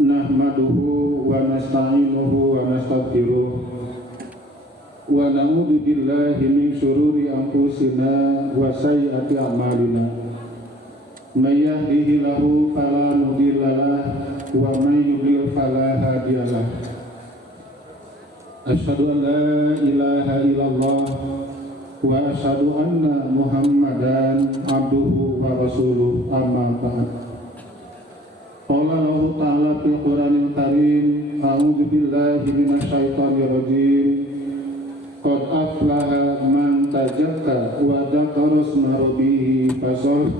Nahmaduhu wa nasta'inuhu wa nastaghfiruh wa na'udzu billahi min syururi anfusina wa sayyiati a'malina. May yahdihillahu fala mudilla lahu wa may yudlil fala hadiyalah. Asyhadu an la ilaha illallah wa asyhadu anna Muhammadan abduhu wa rasuluh, amma ba'd. Qala Allah Ta'ala fil Qur'anil Karim, a'udzu billahi minasyaitonir rajim. Qad aflaha man tazakka wa dzakara isma rabbih fasalla.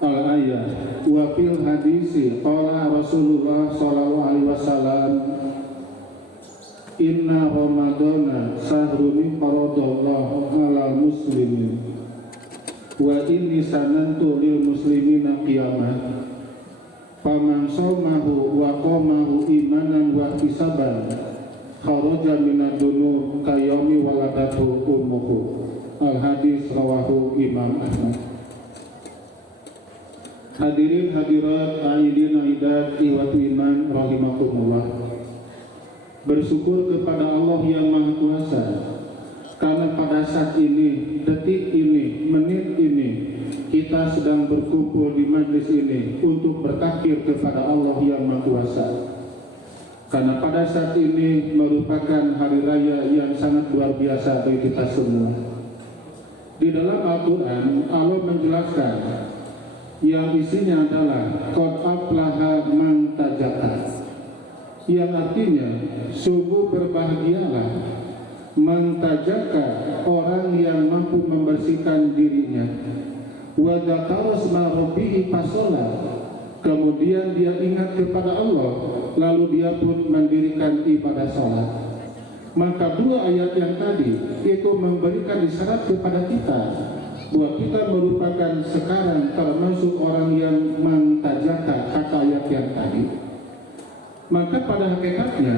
Al-ayat wa fil hadisi qala Rasulullah sallallahu alaihi wasallam, inna ramadana sahrun faradallahu ala muslimin wa inni sanantu lil muslimina qiyamah faman shawmahu wa qamahu imanan wa ihtisaban kharaja minad dunur kayaumi waladatu ummuhu. Al hadis rawahu Imam Ahmad. Hadirin hadirat aidin aidat iwatu iman rahimakumullah. Bersyukur kepada Allah yang Maha Kuasa karena pada saat ini, detik ini, menit ini, kita sedang berkumpul di majlis ini untuk bertakbir kepada Allah yang Maha Kuasa. Karena pada saat ini merupakan hari raya yang sangat luar biasa bagi kita semua. Di dalam Al-Quran, Allah menjelaskan yang isinya adalah qad aflaha man tazakka, yang artinya sungguh berbahagialah man tazakka, orang yang mampu membersihkan dirinya, wa dzakara isma rabbih fasalla, kemudian dia ingat kepada Allah lalu dia pun mendirikan ibadah salat. Maka dua ayat yang tadi itu memberikan isyarat kepada kita bahwa kita merupakan sekarang termasuk orang yang man tazakka, kata ayat yang tadi. Maka pada hakikatnya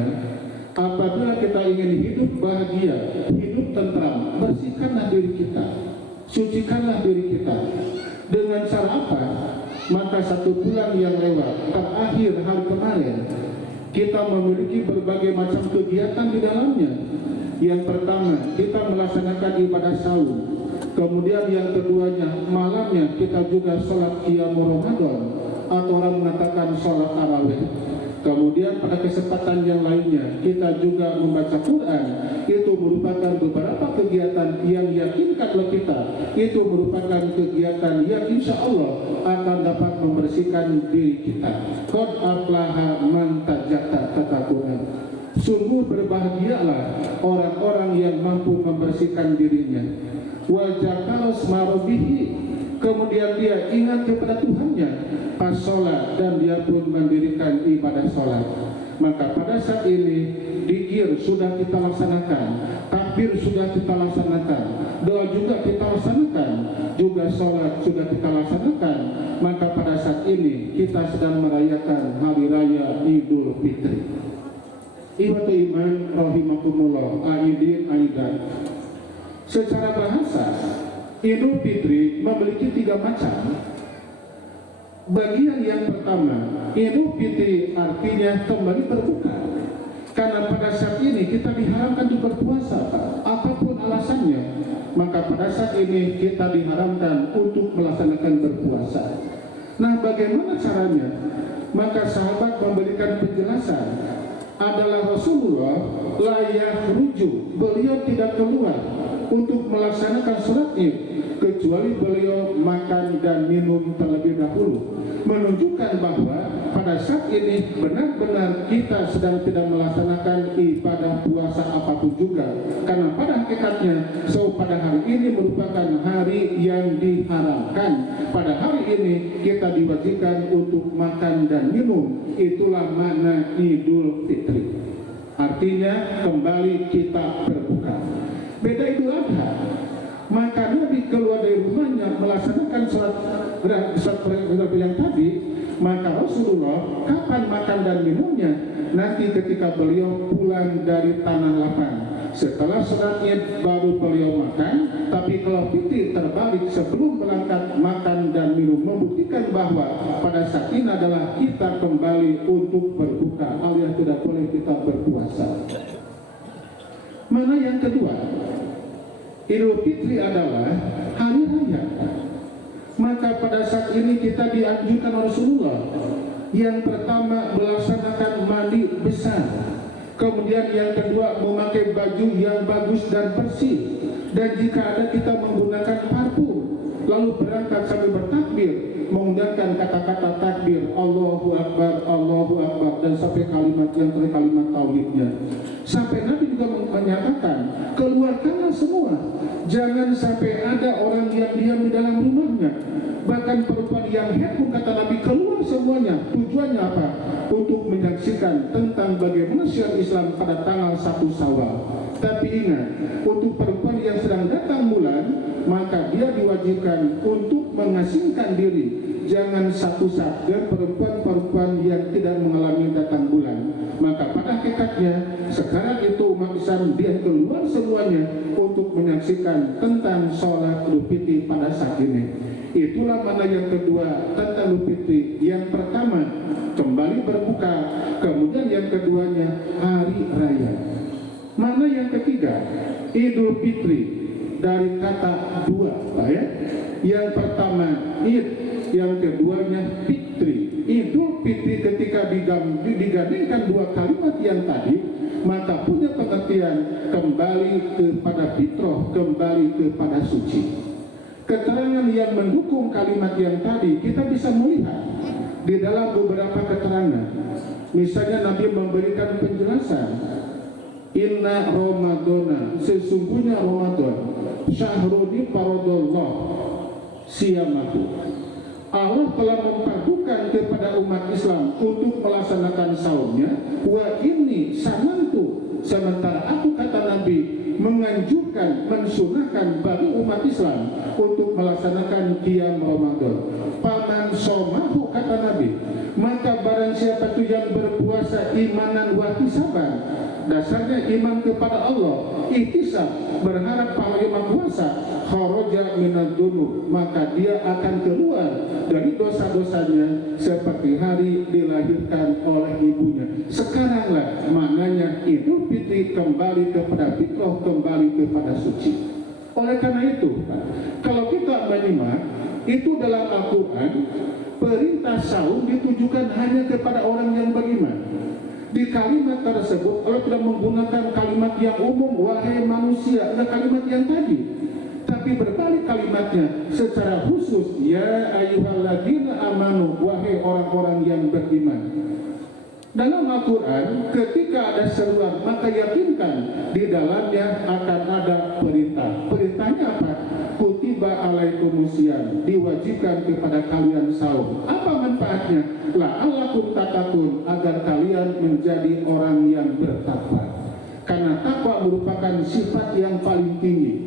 apabila kita ingin hidup bahagia, hidup tentram, bersihkanlah diri kita, sucikanlah diri kita. Dengan cara apa? Maka 1 bulan yang lewat, terakhir hari kemarin, kita memiliki berbagai macam kegiatan di dalamnya. Yang pertama, kita melaksanakan ibadah saum. Kemudian yang keduanya, malamnya kita juga sholat qiyamul Ramadan, atau orang mengatakan sholat tarawih. Kemudian pada kesempatan yang lainnya kita juga membaca Quran. Itu merupakan beberapa kegiatan yang yakinkan oleh kita, itu merupakan kegiatan yang insya Allah akan dapat membersihkan diri kita. Qad aflaha man tazakka, kata Quran. Sungguh berbahagialah orang-orang yang mampu membersihkan dirinya. Wa dzakara isma rabbih, kemudian dia ingat kepada Tuhannya, pas sholat, dan dia pun mendirikan ibadah sholat. Maka pada saat ini dzikir sudah kita laksanakan, takbir sudah kita laksanakan, doa juga kita laksanakan, juga sholat sudah kita laksanakan. Maka pada saat ini kita sedang merayakan hari raya Idul Fitri. Iwatu iman rahimakumullah, aidin aidat. Secara bahasa Idul Fitri memiliki 3 macam. Bagian yang pertama, Idul Fitri artinya kembali berbuka. Karena pada saat ini kita diharamkan untuk berpuasa, apapun alasannya, maka pada saat ini kita diharamkan untuk melaksanakan berpuasa. Nah, bagaimana caranya? Maka sahabat memberikan penjelasan. Adalah Rasulullah la yakhruju, beliau tidak keluar untuk melaksanakan sholat Id kecuali beliau makan dan minum terlebih dahulu, menunjukkan bahwa pada saat ini benar-benar kita sedang tidak melaksanakan ibadah puasa apapun juga, karena pada hakikatnya pada hari ini merupakan hari yang diharamkan. Pada hari ini kita diwajibkan untuk makan dan minum. Itulah makna Idul Fitri, artinya kembali kita berbuka. Beda Idul Adha, maka Nabi keluar dari rumahnya melaksanakan sholat yang tadi, maka Rasulullah kapan makan dan minumnya? Nanti ketika beliau pulang dari tanah lapang, setelah sholat Id baru beliau makan, tapi kalau fitri terbalik sebelum berangkat makan dan minum, membuktikan bahwa pada saat ini adalah kita kembali untuk berbuka alias tidak boleh kita berpuasa. Mana yang kedua, Idul Fitri adalah hari raya. Maka pada saat ini kita dianjurkan Rasulullah yang pertama melaksanakan mandi besar, kemudian yang kedua memakai baju yang bagus dan bersih, dan jika ada kita menggunakan parfum, lalu berangkat sambil bertakbir, menggunakan kata-kata takbir Allahu Akbar, Allahu Akbar, dan sampai kalimat yang terakhir kalimat tauhidnya. Sampai Nabi juga menyatakan, keluarkanlah semua, jangan sampai ada orang yang diam di dalam rumahnya. Bahkan perempuan yang head pun kata Nabi keluar semuanya. Tujuannya apa? Untuk menyaksikan tentang bagaimana syiar Islam pada tanggal 1 Syawal. Tapi ingat, untuk perempuan yang sedang datang bulan, maka dia diwajibkan untuk mengasingkan diri. Jangan satu-satu dan perempuan-perempuan yang tidak mengalami datang bulan. Maka pada hakikatnya sekarang itu umat Islam dia keluar semuanya untuk menyaksikan tentang sholat Idul Fitri pada saat ini. Itulah mana yang kedua tentang Idul Fitri. Yang pertama kembali berbuka, kemudian yang keduanya hari raya. Mana yang ketiga? Idul Fitri dari kata dua, ya. Yang pertama Id, yang keduanya Fitri. Idul Fitri ketika digandingkan dua kalimat yang tadi, maka punya pengertian kembali kepada fitrah, kembali kepada suci. Keterangan yang mendukung kalimat yang tadi kita bisa melihat di dalam beberapa keterangan. Misalnya Nabi memberikan penjelasan, Inna Ramadana, sesungguhnya Ramadan, syahruni faradallah siyamahu. Allah telah memfardukan kepada umat Islam untuk melaksanakan saumnya. Wa inni sanantu, sementara aku kata Nabi menganjurkan, mensunahkan bagi umat Islam untuk melaksanakan qiyam Ramadan. Paman somahu, kata Nabi, maka barang siapa itu yang berpuasa imanan wa ihtisaban, dasarnya iman kepada Allah, ihtisab, berharap pahala yang puasa, kharaja minad dzunub, maka dia akan keluar dari dosa-dosanya seperti hari dilahirkan oleh ibunya. Sekaranglah maknanya Idul Fitri kembali kepada fitrah, kembali kepada suci. Oleh karena itu, kalau kita menyimak itu dalam Al-Quran, perintah saum ditujukan hanya kepada orang yang beriman. Di kalimat tersebut Allah tidak menggunakan kalimat yang umum, wahai manusia, ada kalimat yang tadi, tapi berbalik kalimatnya secara khusus, ya ayyuhalladzina amanu, wahai orang-orang yang beriman. Dalam Al-Quran ketika ada seruan, maka yakinkan di dalamnya akan ada perintah. Perintahnya apa? Kutiba alaikumusiyam, diwajibkan kepada kalian saum. Apa manfaatnya? La'allakum tatakun, agar kalian menjadi orang yang bertakwa. Karena takwa merupakan sifat yang paling tinggi.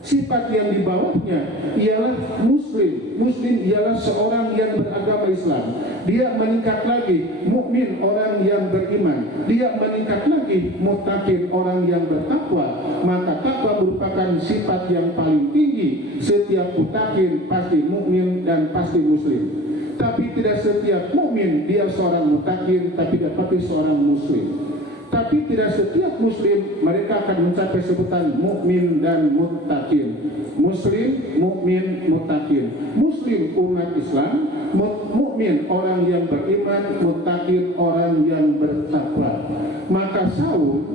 Sifat yang di bawahnya ialah muslim. Muslim ialah seorang yang beragama Islam. Dia meningkat lagi mukmin, orang yang beriman. Dia meningkat lagi muttaqin, orang yang bertakwa. Maka takwa merupakan sifat yang paling tinggi. Setiap muttaqin pasti mukmin dan pasti muslim. Tapi tidak setiap mukmin dia seorang muttaqin, tapi dapat seorang muslim. Tapi tidak setiap muslim mereka akan mencapai sebutan mukmin dan muttaqin. Muslim, mukmin, muttaqin. Muslim umat Islam, mukmin orang yang beriman, muttaqin orang yang bertakwa. Maka saum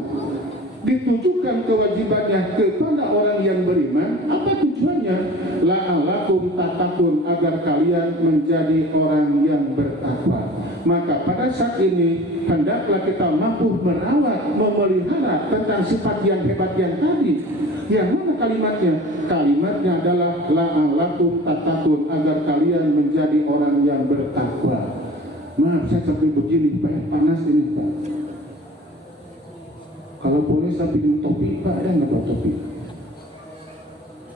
ditujukan kewajibannya kepada orang yang beriman. Apa tujuannya? La'allakum tattaqun, agar kalian menjadi orang yang bertakwa. Maka pada saat ini hendaklah kita mampu merawat, memelihara tentang sifat yang hebat yang tadi. Yang mana kalimatnya? Kalimatnya adalah la'allakum tattaqun, agar kalian menjadi orang yang bertakwa. Maaf saya sampai begini, Pak, panas ini, Pak. Kalau boleh sampai di topi, Pak, ada nggak Pak topi?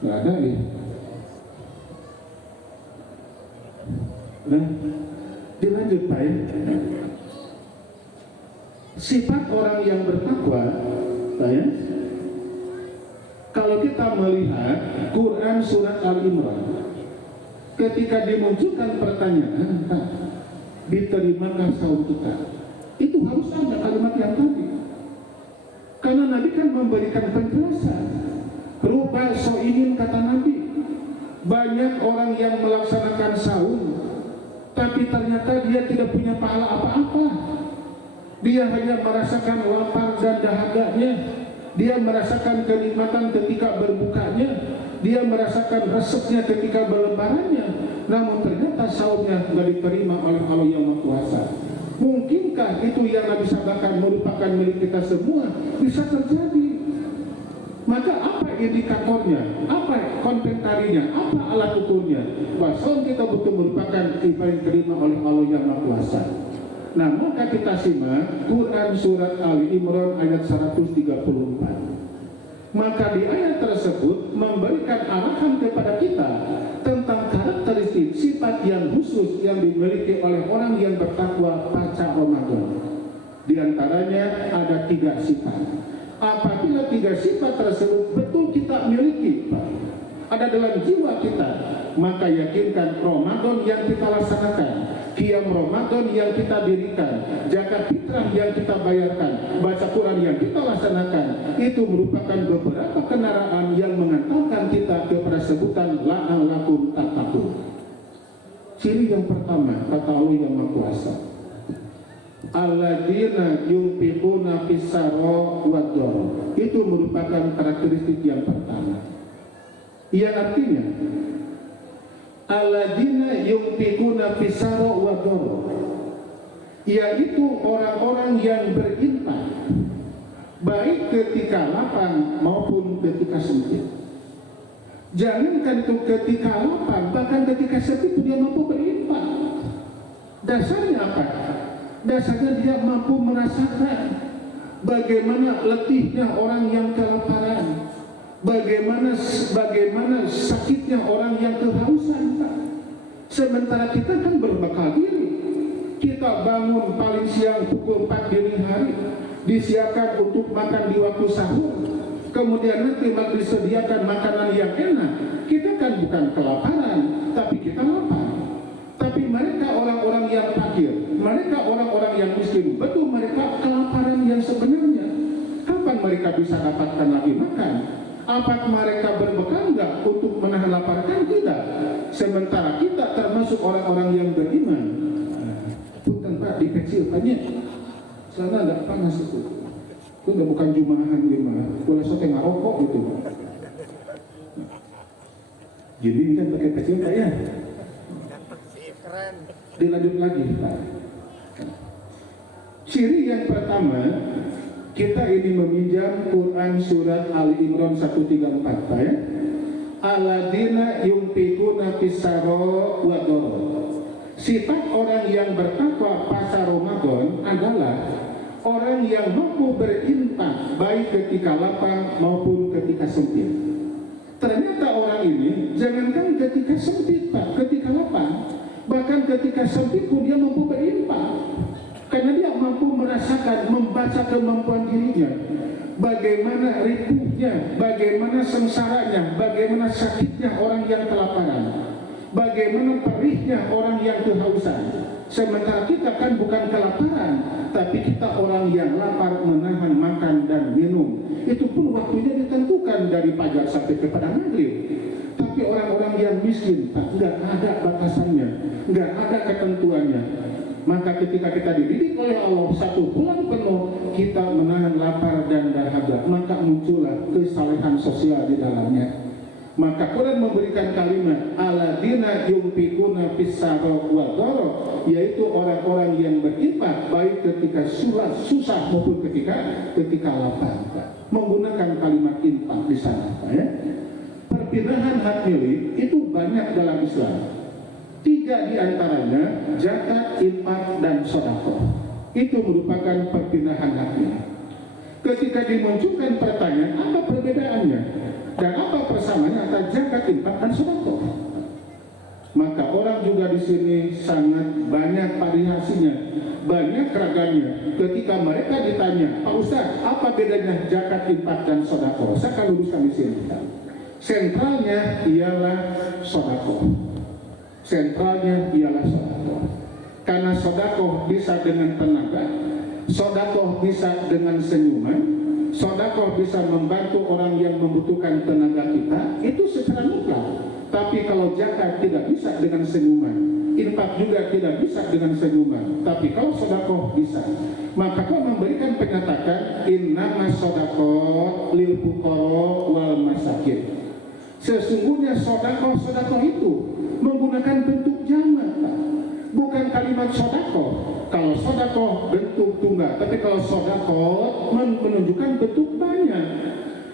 Nggak ada ya. Nah, dilanjut Pak ya. Sifat orang yang bertakwa ya. Kalau kita melihat Quran surat Al-Imran, ketika dimunculkan pertanyaan, diterimakah saum kita? Itu harus ada kalimat yang tadi. Karena Nabi kan memberikan penjelasan. Ruba so'imin, kata Nabi, banyak orang yang melaksanakan saum, tapi ternyata dia tidak punya pahala apa-apa. Dia hanya merasakan lapar dan dahaganya. Dia merasakan kenikmatan ketika berbukanya. Dia merasakan reseknya ketika berlebarannya. Namun ternyata saumnya tidak diterima oleh Allah yang Maha Kuasa. Mungkinkah itu yang Nabi sabdakan merupakan milik kita semua? Bisa terjadi. Maka apa indikatornya? Apa komentarinya? Apa alat ukurnya? Bahwa saum kita betul merupakan ibadah yang diterima oleh Allah yang Maha Kuasa. Nah, maka kita simak Quran surat Ali Imran ayat 134. Maka di ayat tersebut memberikan arahan kepada kita tentang karakteristik sifat yang khusus yang dimiliki oleh orang yang bertakwa pasca Ramadan. Di antaranya ada 3 sifat. Apabila 3 sifat tersebut betul kita miliki, ada dalam jiwa kita, maka yakinkan Ramadan yang kita laksanakan, qiyam Ramadan yang kita dirikan, zakat fitrah yang kita bayarkan, baca Quran yang kita laksanakan, itu merupakan beberapa kendaraan yang mengantarkan kita kepada sebutan la'allakum tattaqun. Ciri yang pertama, kata Allah yang Maha Kuasa, alladzina yunfiquna fis-sarra wad-dharra. Itu merupakan karakteristik yang pertama. Yang artinya alladzina yunfiquna fis-sarra wad-dharra, yaitu orang-orang yang berinfak baik ketika lapang maupun ketika sempit. Jangankan itu ketika lapang, bahkan ketika sempit dia mampu berinfak. Dasarnya apa? Dasarnya dia mampu merasakan bagaimana letihnya orang yang kelaparan, bagaimana sakitnya orang yang kehausan, Pak. Sementara kita kan berbekal diri. Kita bangun paling siang pukul 4 dini hari, disiapkan untuk makan di waktu sahur. Kemudian nanti disediakan makanan yang enak. Kita kan bukan kelaparan, tapi kita lapar. Tapi mereka orang-orang yang fakir, mereka orang-orang yang miskin, betul mereka kelaparan yang sebenarnya. Kapan mereka bisa dapatkan lagi makan? Apakah mereka berbekal enggak untuk menahan lapar? Kan tidak. Sementara kita termasuk orang-orang yang beriman. Punten Pak, dipecilkannya sana enggak panas itu. Itu udah bukan jumahan gimana? Boleh sote ngarokok gitu. Jadi kan pakai kecil Pak ya. Dilanjut lagi Pak. Ciri yang pertama, kita ini meminjam Quran surat Ali Imran 134 Pak ya. Alladzina yunfiquna fis-sarra wad-dharra. Sifat orang yang bertakwa pasca Ramadan adalah orang yang mampu berinfak baik ketika lapang maupun ketika sempit. Ternyata orang ini jangankan ketika sempit Pak, ketika lapang, bahkan ketika sempit pun dia mampu berinfak. Karena dia mampu merasakan, membaca kemampuan dirinya, bagaimana ripuhnya, bagaimana sengsaranya, bagaimana sakitnya orang yang kelaparan, bagaimana perihnya orang yang kehausan. Sementara kita kan bukan kelaparan, tapi kita orang yang lapar menahan makan dan minum. Itu pun waktunya ditentukan dari fajar sampai kepada maghrib. Tapi orang-orang yang miskin, nggak ada batasannya, nggak ada ketentuannya. Maka ketika kita dididik oleh Allah 1 bulan penuh, kita menahan lapar dan dahaga, maka muncullah kesalehan sosial di dalamnya. Maka Quran memberikan kalimat alladzina yunfiquna fis-sarra wad-dharra, yaitu orang-orang yang berinfak baik ketika susah maupun ketika lapar. Menggunakan kalimat infak di sana, Pak ya. Perpindahan hak milik itu banyak dalam Islam. 3 di antaranya zakat, infak, dan sedekah. Itu merupakan perpindahan hak milik. Ketika dimunculkan pertanyaan, apa perbedaannya dan apa persamaannya antara zakat, infak, dan sedekah? Maka orang juga di sini sangat banyak variasinya banyak ragamnya. Ketika mereka ditanya, Pak Ustaz, apa bedanya zakat, infak, dan sedekah? Saya akan luruskan di sini. Sentralnya ialah sedekah. Sentralnya ialah sedekah. Karena sedekah bisa dengan tenaga, sedekah bisa dengan senyuman, sedekah bisa membantu orang yang membutuhkan tenaga kita, itu secara mutlak. Tapi kalau zakat tidak bisa dengan senyuman, infak juga tidak bisa dengan senyuman, tapi kalau sedekah bisa. Maka kau memberikan pernyataan innama sedekah lil fuqara wal masakin. Sesungguhnya sedekah itu menggunakan bentuk jamak, bukan kalimat sedekah. Kalau sedekah bentuk tunggal, tapi kalau sedekah menunjukkan bentuk banyak.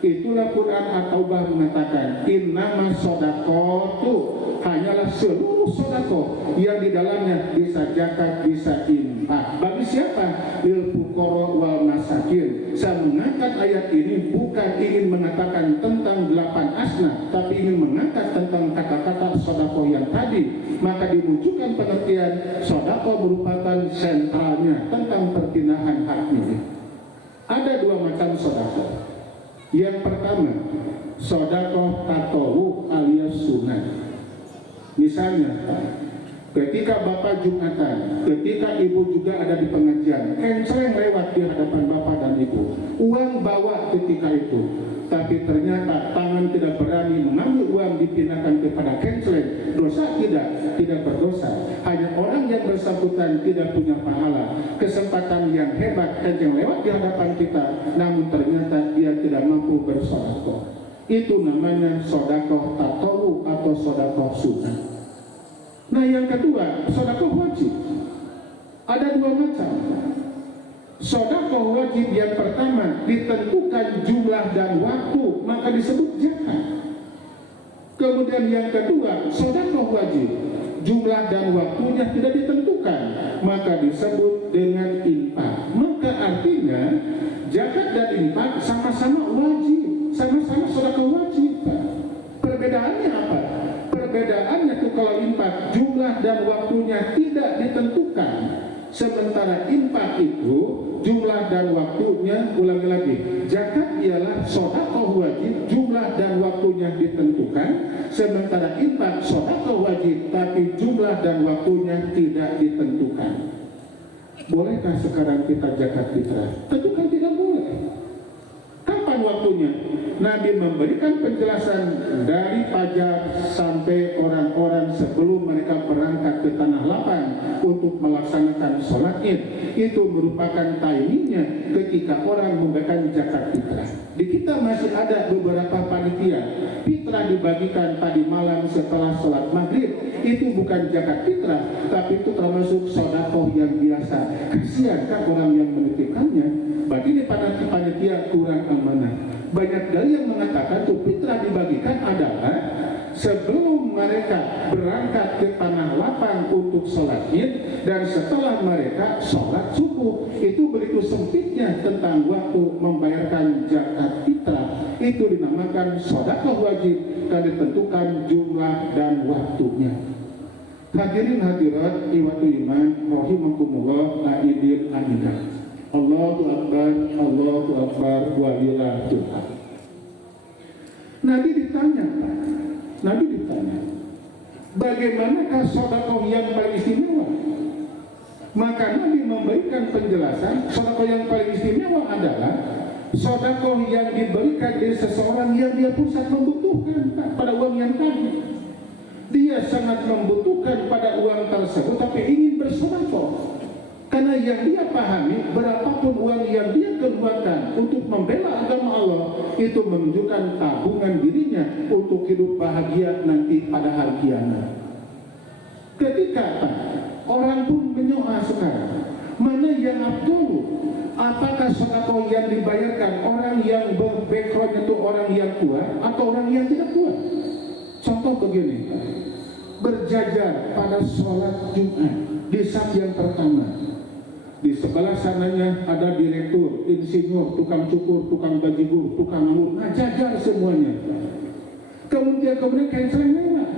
Itulah Quran At-Taubah mengatakan innama sedekah itu hanyalah seluruh sedekah yang di dalamnya bisa zakat, bisa infak. Bagi siapa? Lil fuqara wal masakin. Saya mengangkat ayat ini bukan ingin mengatakan tentang 8 asnaf, tapi ingin mengangkat tentang kata-kata sedekah yang tadi. Maka dimunculkan pengertian sedekah merupakan sentralnya tentang perpindahan hak milik. Ada 2 macam sedekah. Yang pertama, sedekah tatawwu alias sunat. Misalnya, ketika Bapak Jumatan, ketika Ibu juga ada di pengajian, kenceleng lewat di hadapan Bapak dan Ibu, uang bawa ketika itu, tapi ternyata tangan tidak berani mengambil uang dipindahkan kepada kenceleng, dosa tidak berdosa. Hanya orang yang bersangkutan tidak punya pahala, kesempatan yang hebat kenceleng lewat di hadapan kita, namun ternyata dia tidak mampu bersedekah. Itu namanya sedekah tatawwu atau sedekah sunat. Nah, yang kedua, sedekah wajib. Ada 2 macam. Sedekah wajib yang pertama ditentukan jumlah dan waktu, maka disebut zakat. Kemudian yang kedua, sedekah wajib, jumlah dan waktunya tidak ditentukan, maka disebut dengan infak. Maka artinya zakat dan infak sama-sama wajib, sama-sama sedekah wajib. Perbedaannya apa? Perbedaannya itu kalau infak jumlah dan waktunya tidak ditentukan, sementara infak itu jumlah dan waktunya, ulangi lagi, zakat ialah sedekah wajib, jumlah dan waktunya ditentukan, sementara infak sedekah wajib tapi jumlah dan waktunya tidak ditentukan. Bolehkah sekarang kita zakat fitrah? Tentu kan tidak boleh. Kapan waktunya? Nabi memberikan penjelasan dari fajar sampai orang-orang sebelum mereka berangkat ke tanah lapang untuk melaksanakan sholat Id. Itu merupakan timingnya ketika orang memberikan zakat fitrah. Di kita masih ada beberapa panitia fitrah dibagikan tadi malam setelah sholat maghrib. Itu bukan zakat fitrah, tapi itu termasuk sedekah yang biasa. Kasihan kan orang yang menitipkannya. Berarti ini panitia kurang amanah. Banyak dari yang mengatakan itu fitrah dibagikan adalah sebelum mereka berangkat ke tanah lapang untuk sholat Id dan setelah mereka sholat subuh. Itu begitu sempitnya tentang waktu membayarkan zakat fitrah. Itu dinamakan sedekah wajib dan ditentukan jumlah dan waktunya. Hadirin hadirat iwatu iman rahimakumullah aidil amidah. Allahu Akbar walillah Tuhan. Nabi ditanya, bagaimanakah sedekah yang paling istimewa? Maka Nabi memberikan penjelasan, sedekah yang paling istimewa adalah sedekah yang diberikan dari seseorang yang dia pun sangat membutuhkan pada uang yang tadi. Dia sangat membutuhkan pada uang tersebut, tapi ingin bersedekah. Karena yang dia pahami, berapapun uang yang dia keluarkan untuk membela agama Allah, itu menunjukkan tabungan dirinya untuk hidup bahagia nanti pada hari kiamat. Ketika orang pun menyoal sekarang, mana yang abdul? Apakah sedekah yang dibayarkan orang yang background itu orang yang kuat atau orang yang tidak kuat? Contoh begini, berjajar pada sholat Jumat di saf yang pertama. Di sebelah sananya ada direktur, insinyur, tukang cukur, tukang bajigur, tukang ngamur, jajar semuanya. Kemudian canceling lewat.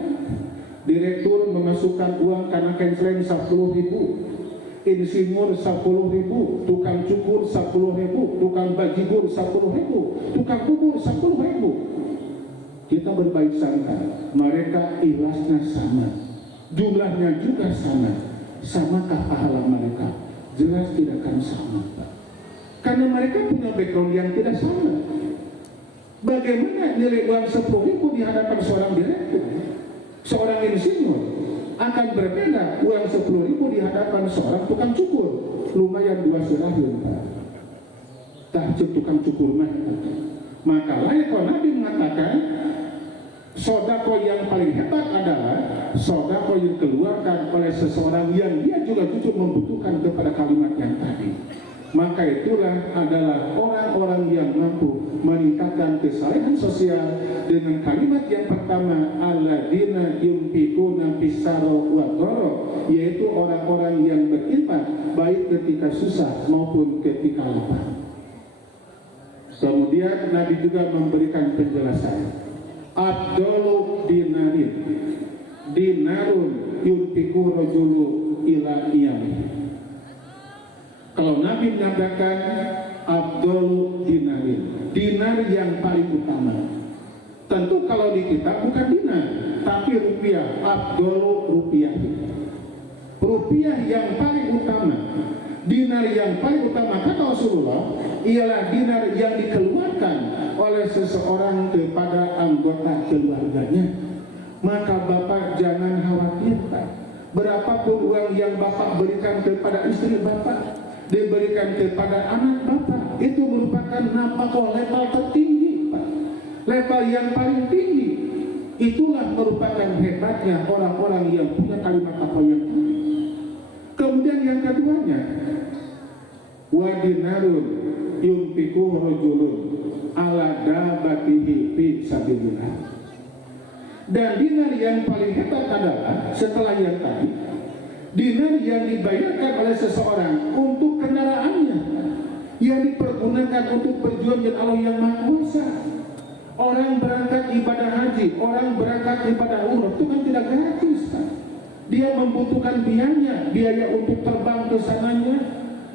Direktur memasukkan uang karena canceling 10.000. insinyur 10.000, tukang cukur 10.000, tukang bajigur 10.000, tukang kubur 10.000. Kita berbaik sangka, mereka ikhlasnya sama, jumlahnya juga sama. Samakah pahala mereka? Jelas tidak akan sama, Pak. Karena mereka punya background yang tidak sama. Bagaimana nilai uang 10.000 di hadapan seorang direktur, seorang insinyur, akan berbeda uang 10.000 di hadapan seorang tukang cukur. Lumayan 2 sirahin, Pak. Tahajud tukang cukur mah. Maka layak kalau Nabi mengatakan sodako yang paling hebat adalah sodako yang dikeluarkan oleh seseorang yang dia juga jujur membutuhkan kepada kalimat yang tadi. Maka itulah adalah orang-orang yang mampu meningkatkan kesalehan sosial dengan kalimat yang pertama, alladzina yunfiquna fis-sarra wad-dharra, yaitu orang-orang yang berinfak baik ketika susah maupun ketika lapar. Kemudian Nabi juga memberikan penjelasan, abdulu dinarin, dinarun yunfiqu rajulu ila iyami. Kalau Nabi mengatakan abdul dinarin, dinar yang paling utama. Tentu kalau di kita bukan dinar, tapi rupiah, abdul rupiah. Rupiah yang paling utama, dinar yang paling utama kata Rasulullah ialah dinar yang dikeluarkan oleh seseorang kepada anggota keluarganya. Maka Bapak jangan khawatir, Pak. Berapapun uang yang Bapak berikan kepada istri Bapak, diberikan kepada anak Bapak, itu merupakan nafkah level tertinggi, Pak. Level yang paling tinggi. Itulah merupakan hebatnya orang-orang yang punya kalimat apa yang tinggi. Kemudian yang keduanya, wa dinarun yunfiqu rajulun ala dabatihi fi sabilillah. Dan dinar yang paling hebat adalah setelah yang tadi, dinar yang dibayarkan oleh seseorang untuk kendaraannya, yang dipergunakan untuk perjuangan Allah yang Maha Kuasa. Orang berangkat ibadah haji, orang berangkat ibadah umrah itu kan tidak gratis, kan? Dia membutuhkan biaya untuk terbang ke sananya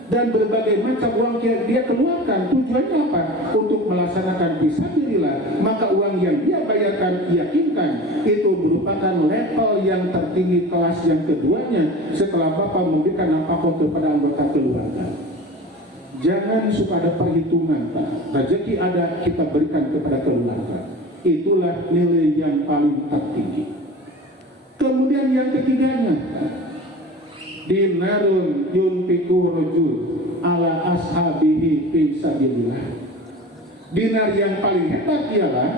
dan berbagai macam uang yang dia keluarkan. Tujuannya apa? Untuk melaksanakan fisabilillah. Maka uang yang dia bayarkan, yakinkan itu merupakan level yang tertinggi, kelas yang keduanya setelah Bapak memberikan nafkah kepada anggota keluarga. Jangan suka ada perhitungan, Pak. Rezeki ada, kita berikan kepada keluarga. Itulah nilai yang paling tertinggi. Kemudian yang ketiganya, dinarun yunfiqu rajul ala ashabihi fi sabilillah. Dinar yang paling hebat ialah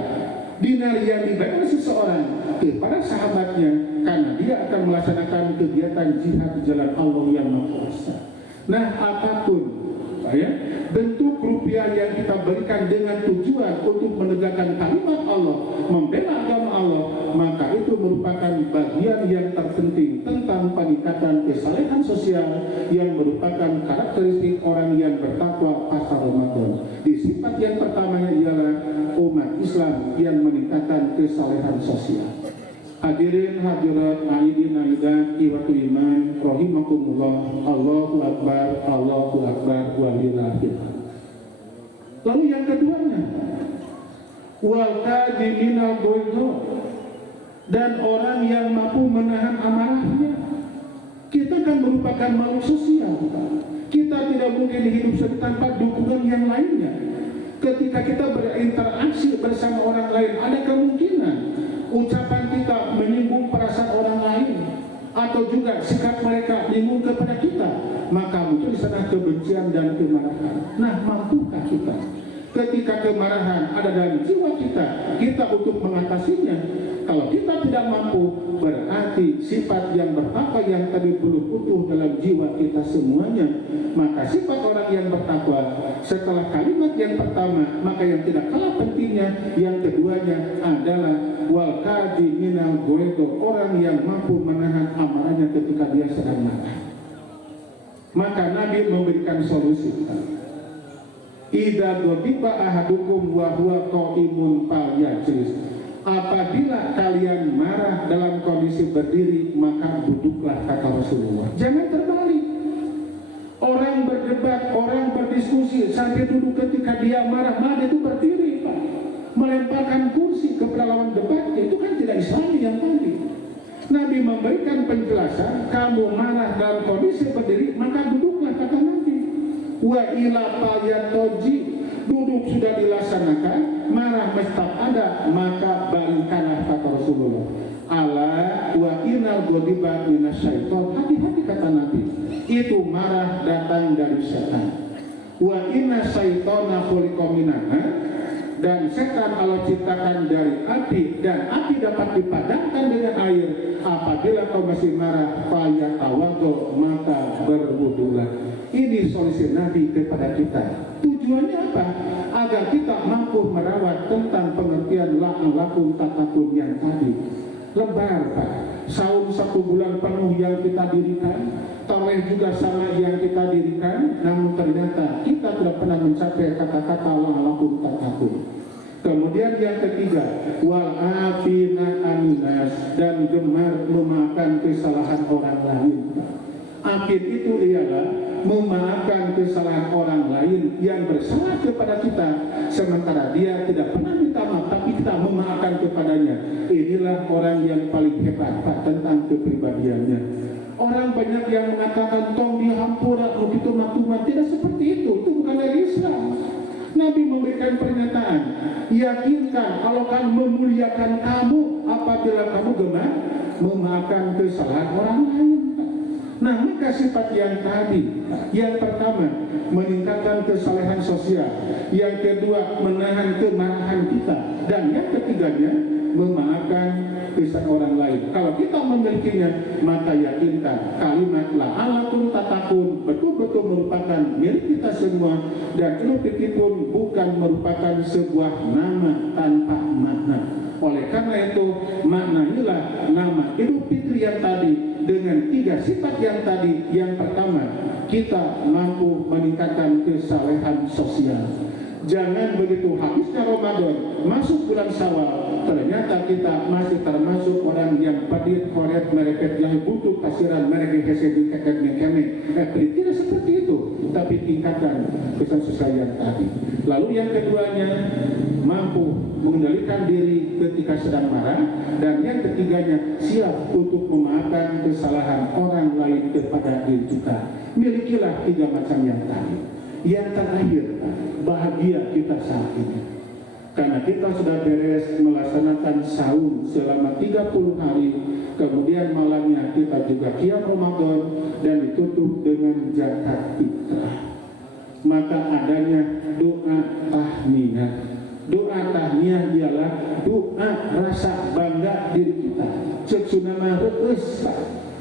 dinar yang diberikan seseorang kepada sahabatnya karena dia akan melaksanakan kegiatan jihad di jalan Allah yang Maha Kuasa. Nah, apapun ya, bentuk rupiah yang kita berikan dengan tujuan untuk menegakkan kalimat Allah, membela agama Allah, maka itu merupakan bagian yang terpenting tentang peningkatan kesalehan sosial yang merupakan karakteristik orang yang bertakwa pasca Ramadan. Di sifat yang pertamanya ialah umat Islam yang meningkatkan kesalehan sosial. Hadirin hadirat aidin aidat iwatu iman rahimakumullah, Allahu akbar, Allahu akbar, walillahil hamd. Lalu yang keduanya, wal kadhiminal ghaidha, dan orang yang mampu menahan amarahnya. Kita kan merupakan makhluk sosial, kita tidak mungkin hidup tanpa dukungan yang lainnya. Ketika kita berinteraksi bersama orang lain, ada kemungkinan ucapan kita menyinggung perasaan orang lain, atau juga sikap mereka menyinggung kepada kita, maka muncul di sana kebencian dan kemarahan. Nah, mampukah kita ketika kemarahan ada dalam jiwa kita untuk mengatasinya? Kalau kita tidak mampu, berarti sifat yang bertakwa yang tadi belum utuh dalam jiwa kita semuanya. Maka sifat orang yang bertakwa setelah kalimat yang pertama, maka yang tidak kalah pentingnya yang keduanya adalah wal kadhiminal ghaidha, orang yang mampu menahan amarahnya ketika dia sedang marah. Maka Nabi memberikan solusi. Idza ghadiba ahadukum wa huwa qaimun falyajlis. Apabila kalian marah dalam kondisi berdiri, maka duduklah, kata Rasulullah. Jangan terbalik. sampai duduk ketika dia marah itu berdiri, Pak. Melemparkan kursi kepada lawan debatnya, itu kan tidak Islami yang tadi. Nabi memberikan penjelasan, kamu marah dalam kondisi berdiri, maka duduklah, kata Nabi. Wa ila fayatoji, duduk sudah dilaksanakan, marah mestap ada, maka balikanlah, kata Rasulullah. Ala wa inal godiba minas syaiton, hati-hati, kata Nabi, itu marah datang dari setan. Wa inna syaitona khuliqa minha, dan setan Allah ciptakan dari api, dan api dapat dipadamkan dengan air. Apabila kau masih marah, fayatawaddo, maka berwudulah. Ini solusi Nabi kepada kita. Tujuannya apa? Agar kita mampu merawat tentang pengertian lakum tatakun yang tadi. Lebar, Pak. Saum 1 bulan penuh yang kita dirikan, tarawih juga sama yang kita dirikan, namun ternyata kita tidak pernah mencapai kata-kata lakum tatakun. Kemudian yang ketiga, wal afina aninas, dan gemar memaafkan kesalahan orang lain. Afin itu ialah memaafkan kesalahan orang lain yang bersalah kepada kita, sementara dia tidak pernah minta maaf, tapi kita memaafkan kepadanya. Inilah orang yang paling hebat, Pak, tentang kepribadiannya. Orang banyak yang mengatakan tong dihampura, begitu maklumat. Tidak seperti itu bukan dari Islam. Nabi memberikan pernyataan, yakinkan kalau kamu memuliakan kamu apabila kamu gemar memaafkan kesalahan orang lain. Nah, maka sifat yang tadi, yang pertama meningkatkan kesalehan sosial, yang kedua menahan kemarahan kita, dan yang ketiganya memaafkan kesalahan orang lain. Kalau kita memilikinya, maka yakinkan kalimat la'alakum tatakun betul-betul merupakan milik kita semua, dan Idul Fitri pun bukan merupakan sebuah nama tanpa makna. Oleh karena itu, maknailah nama Idul Fitri yang tadi dengan 3 sifat yang tadi. Yang pertama, kita mampu meningkatkan kesalehan sosial. Jangan begitu habisnya Ramadan, masuk bulan Syawal, ternyata kita masih termasuk orang yang pedit, koret, merepet, yang butuh kasiran, mereka kesedi, tidak seperti itu, tapi tingkatkan kesan sosial yang tadi. Lalu yang keduanya, mampu mengendalikan diri ketika sedang marah, dan yang ketiganya, siap untuk memaafkan kesalahan orang lain kepada diri kita. Milikilah 3 macam yang tadi. Yang terakhir, bahagia kita saat ini, karena kita sudah beres melaksanakan saum selama 30 hari, kemudian malamnya kita juga qiyam Ramadan dan ditutup dengan zakat fitrah. Maka adanya doa tahmiyah. Doa tahmiyah ialah doa rasa bangga diri kita. Ceksunama reus,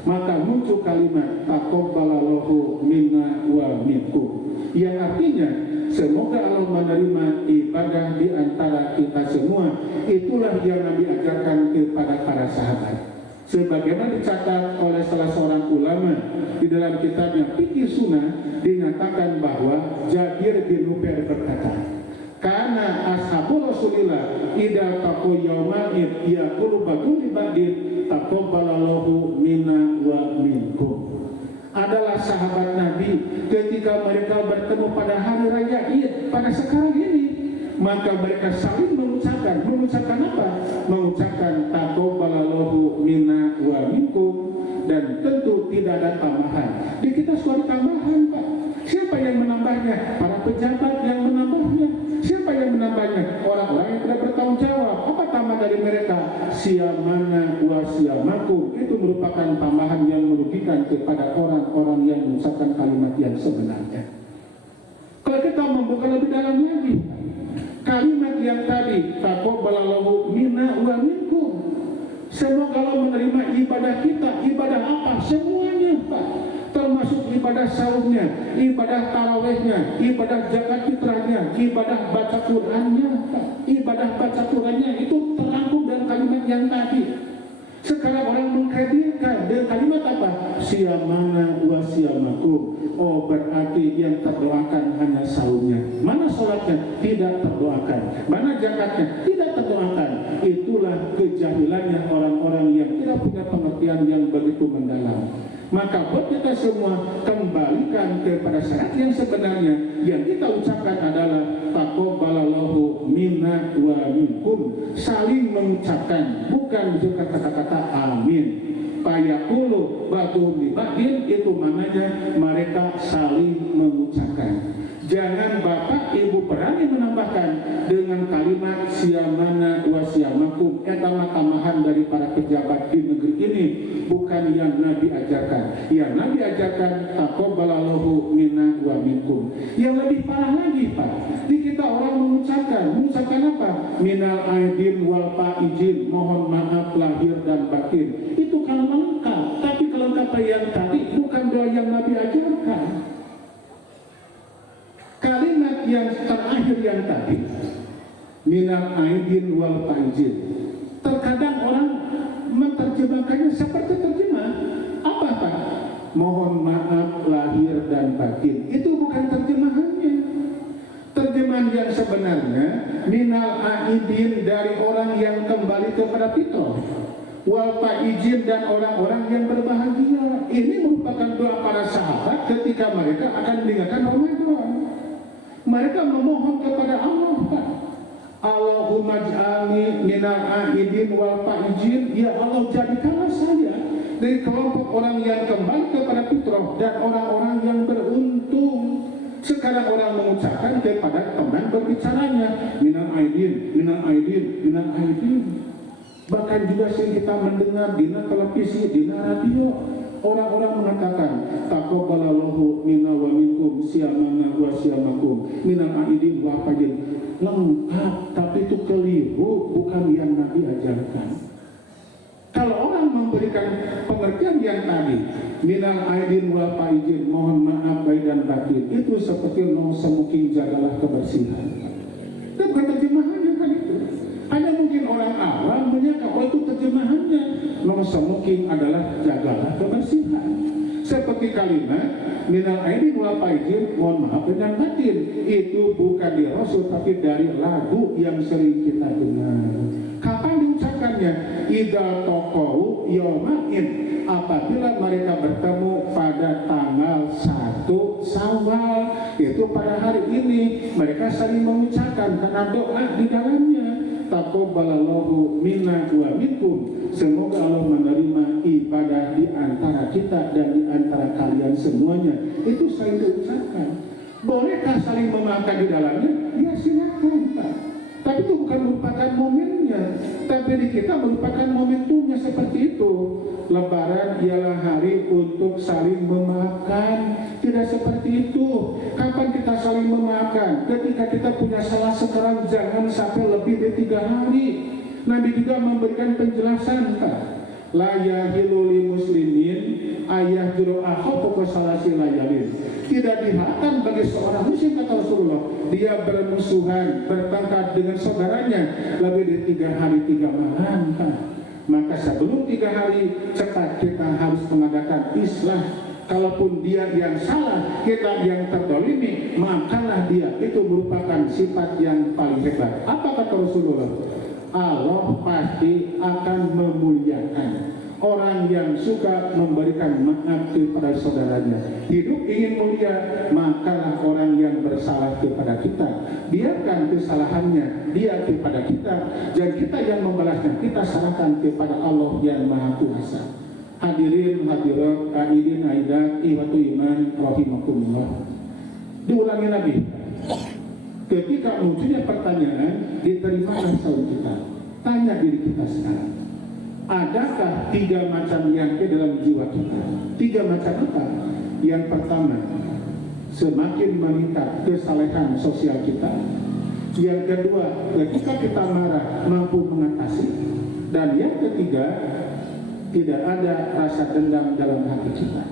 maka muncul kalimat taqabbalallahu minna wa minkum, yang artinya semoga Allah menerima ibadah di antara kita semua. Itulah yang Nabi ajarkan kepada para sahabat. Sebagaimana dicatat oleh salah seorang ulama di dalam kitabnya Fiqh Sunnah, dinyatakan bahwa Jabir bin Nufair berkata, karena ashabul Rasulillah idza taqu yaumaid yaqulu badul ibadin taqabbalallahu minna wa minkum. Adalah sahabat Nabi ketika mereka bertemu pada hari raya Id pada sekarang ini, maka mereka saling mengucapkan apa? Mengucapkan taqabbalallahu minna wa minkum, dan tentu tidak ada tambahan. Di kita suatu tambahan, Pak. Siapa yang menambahnya? Para pejabat yang menambahnya. Siapa yang menambahnya? Orang-orang yang tidak bertanggung jawab. Apa tambah dari mereka? Siyamana wa siyamakum. Itu merupakan tambahan yang merugikan kepada orang-orang yang mengucapkan kalimat yang sebenarnya. Kalau kita membuka lebih dalam lagi, kalimat yang tadi taqabbalallahu minna wa minkum, semoga Allah menerima ibadah kita. Ibadah apa? Semuanya, Pak. Termasuk ibadah saumnya, ibadah tarawihnya, ibadah zakat fitrahnya, ibadah baca Qur'annya, ibadah baca Qur'annya itu terangkum dalam kalimat yang tadi. Sekarang orang menghadirkan dengan kalimat apa? Siyamana wa siyamakum. Oh, berarti yang terdoakan hanya saumnya. Mana sholatnya? Tidak terdoakan. Mana zakatnya? Tidak terdoakan. itulah kejahilannya orang-orang yang tidak punya pengertian yang begitu mendalam. Maka buat kita semua kembalikan kepada syarat yang sebenarnya. Yang kita ucapkan adalah taqabbalallahu minna wa minkum, saling mengucapkan, bukan juga kata-kata amin. Fayaqulu ba'dhum li ba'din, itu maknanya mereka saling mengucapkan. Jangan Bapak Ibu berani menambahkan dengan kalimat siyamana wa siyamakum, eta tambahan dari para pejabat di negeri ini, bukan yang Nabi ajarkan. Yang Nabi ajarkan taqabbalallahu minna wa minkum. Yang lebih parah lagi Pak, di kita orang mengucapkan apa? Minal aidin wal faizin, mohon maaf lahir dan batin. Itu kan lengkap, tapi kelengkapan yang tadi bukan doa yang Nabi ajarkan. Kalimat yang terakhir yang tadi, minal aidin wal faizin, terkadang orang menerjemahkannya seperti terjemah apa Pak? Mohon maaf lahir dan batin. Itu bukan terjemahannya. Terjemahan yang sebenarnya minal aidin, dari orang yang kembali kepada fitrah, wal faizin, dan orang-orang yang berbahagia. Ini merupakan doa para sahabat ketika mereka akan meninggalkan Ramadan. Mereka memohon kepada Allah, Pak. Allahumma ij'alni minal aidin wal faizin, ya Allah jadikanlah saya dari kelompok orang yang kembali kepada fitrah dan orang-orang yang beruntung. Sekarang orang mengucapkan kepada teman berbicaranya, minal aidin, minal aidin, minal aidin. Bahkan juga sering kita mendengar di televisi, di radio, orang-orang mengatakan taqabbalallahu minna wa minkum siyamana wa siyamakum minal aidin wa faizin. Lengkap, tapi itu keliru, bukan yang Nabi ajarkan. Kalau orang memberikan pengertian yang tadi, minal aidin wa faizin, mohon maaf lahir dan batin, itu seperti no smoking, jagalah kebersihan. Itu bukan terjemahannya kan itu. Hanya mungkin orang awam menyangka, oh itu terjemahannya. No smoking adalah jagalah kebersihan. Seperti kalimat minal aidin wal faizin, mohon maaf lahir dan batin, itu bukan di Rasul tapi dari lagu yang sering kita dengar. Kapan diucapkannya? Idza taqau yaumain, apabila mereka bertemu pada tanggal 1 Syawal, itu pada hari ini mereka saling mengucapkan karena doa di dalamnya. Taqabbalallahu minna wa minkum, semoga Allah menerima ibadah di antara kita dan di antara kalian semuanya. Itu saling diucapkan. Bolehkah saling memaafkan di dalamnya? Ya silakan Pak. Tapi itu bukan merupakan momennya, tapi di kita merupakan momentumnya seperti itu. Lebaran ialah hari untuk saling memaafkan, tidak seperti itu. Kapan kita saling memaafkan? Ketika kita punya salah sekarang, jangan sampai lebih dari 3 hari. Nabi juga memberikan penjelasan, Pak. La yahilu li muslimin ayah juru akhofu kesalasi layalin. Tidak dihalalkan bagi seorang muslim, kata Rasulullah, dia bermusuhan, bertengkar dengan saudaranya lebih dari 3 hari 3 malam, Pak. Maka sebelum 3 hari cepat kita harus mengadakan islah. Kalaupun dia yang salah, kita yang terdolimi, maafkanlah dia. Itu merupakan sifat yang paling hebat. Apa kata Rasulullah? Allah pasti akan memuliakan orang yang suka memberikan maaf kepada saudaranya. Hidup ingin mulia, makalah orang yang bersalah kepada kita, biarkan kesalahannya dia kepada kita, dan kita yang membalasnya kita serahkan kepada Allah yang Maha Kuasa. Hadirin hadirat, aidin aidat, iwatu iman rahimakumullah. Diulangi lagi. Ketika munculnya pertanyaan, diterimanya saudara kita. Tanya diri kita sekarang, adakah 3 macam yang ke dalam jiwa kita? 3 macam apa? Yang pertama, semakin meningkat kesalehan sosial kita. Yang kedua, ketika kita marah mampu mengatasi. Dan yang ketiga, tidak ada rasa dendam dalam hati kita.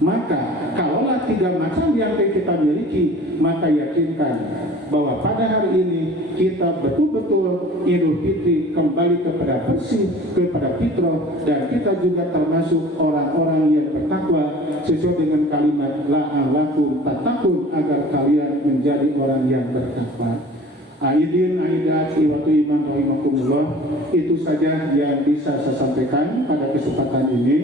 Maka kalaulah 3 macam yang kita miliki, maka yakinkan bahwa pada hari ini kita betul-betul Idul Fitri kembali kepada bersih, kepada fitrah, dan kita juga termasuk orang-orang yang bertakwa sesuai dengan kalimat la'allakum tattaqun, agar kalian menjadi orang yang bertakwa. Aidin, aidat, iwatu iman rahimakumullah, itu saja yang bisa saya sampaikan pada kesempatan ini.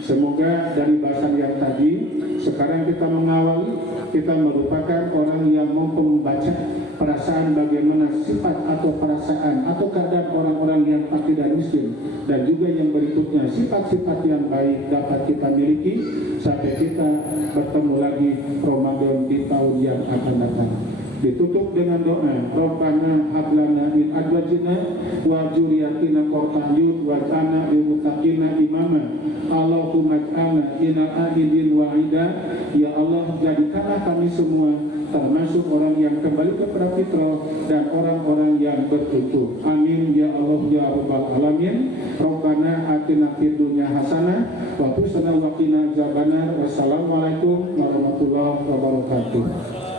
Semoga dari bahasan yang tadi, sekarang kita mengawali, kita merupakan orang yang mampu membaca perasaan bagaimana sifat atau perasaan atau keadaan orang-orang yang fakir dan miskin, dan juga yang berikutnya sifat-sifat yang baik dapat kita miliki sampai kita bertemu lagi Ramadan di tahun yang akan datang. Ditutup dengan doa, Rabbana hablana min azwajina wa dzurriyyatina qurrata a'yun waj'alna lil muttaqina imama. Allahumma ij'alna minal abidin wahida. Ya Allah, jadikanlah kami semua termasuk orang yang kembali kepada fitrah dan orang-orang yang bersyukur. Amin ya Allah ya rabbal alamin. Rabbana atina fid dunya hasanah wa qina adzabannar. Wassalamualaikum warahmatullahi wabarakatuh.